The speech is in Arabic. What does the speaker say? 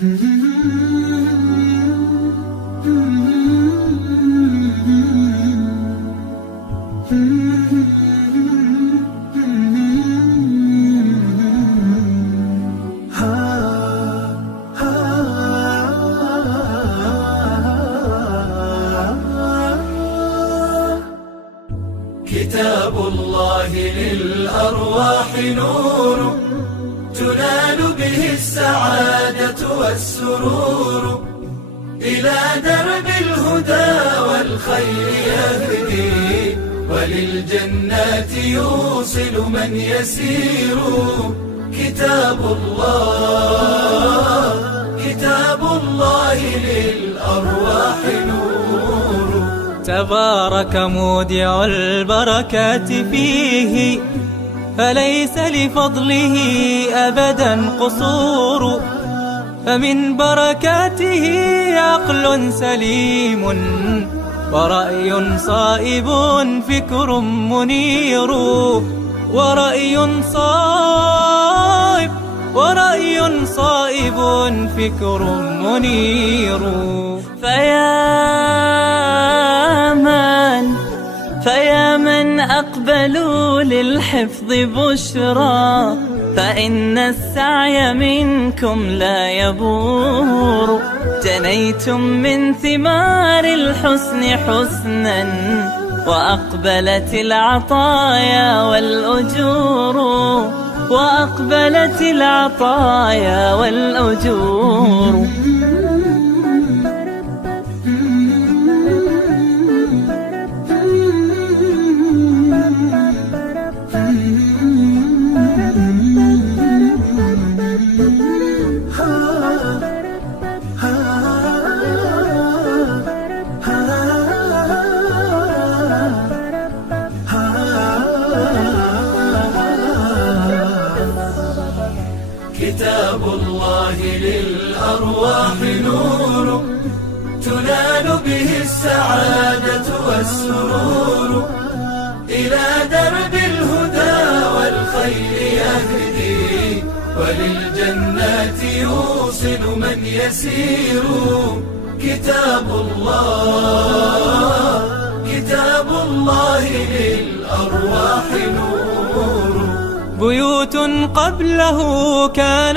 كتاب الله للأرواح نور، تنال به السعادة والسرور، إلى درب الهدى والخير يهدي، وللجنات يوصل من يسير. كتاب الله للأرواح نور. تبارك مودع البركات فيه، فليس لفضله أبدا قصور. فمن بركاته عقل سليم، ورأي صائب فكر منير. ورأي صائب فكر منير. فيا من أقبلوا للحفظ بشرى، فإن السعي منكم لا يبور. جنيتم من ثمار الحسن حسنا، وأقبلت العطايا والأجور. وأقبلت العطايا والأجور. كتاب الله للأرواح نور، تنال به السعادة والسرور، إلى درب الهدى والخير يهدي، وللجنات يوصل من يسير. كتاب الله للأرواح نور. بيوت قبله كان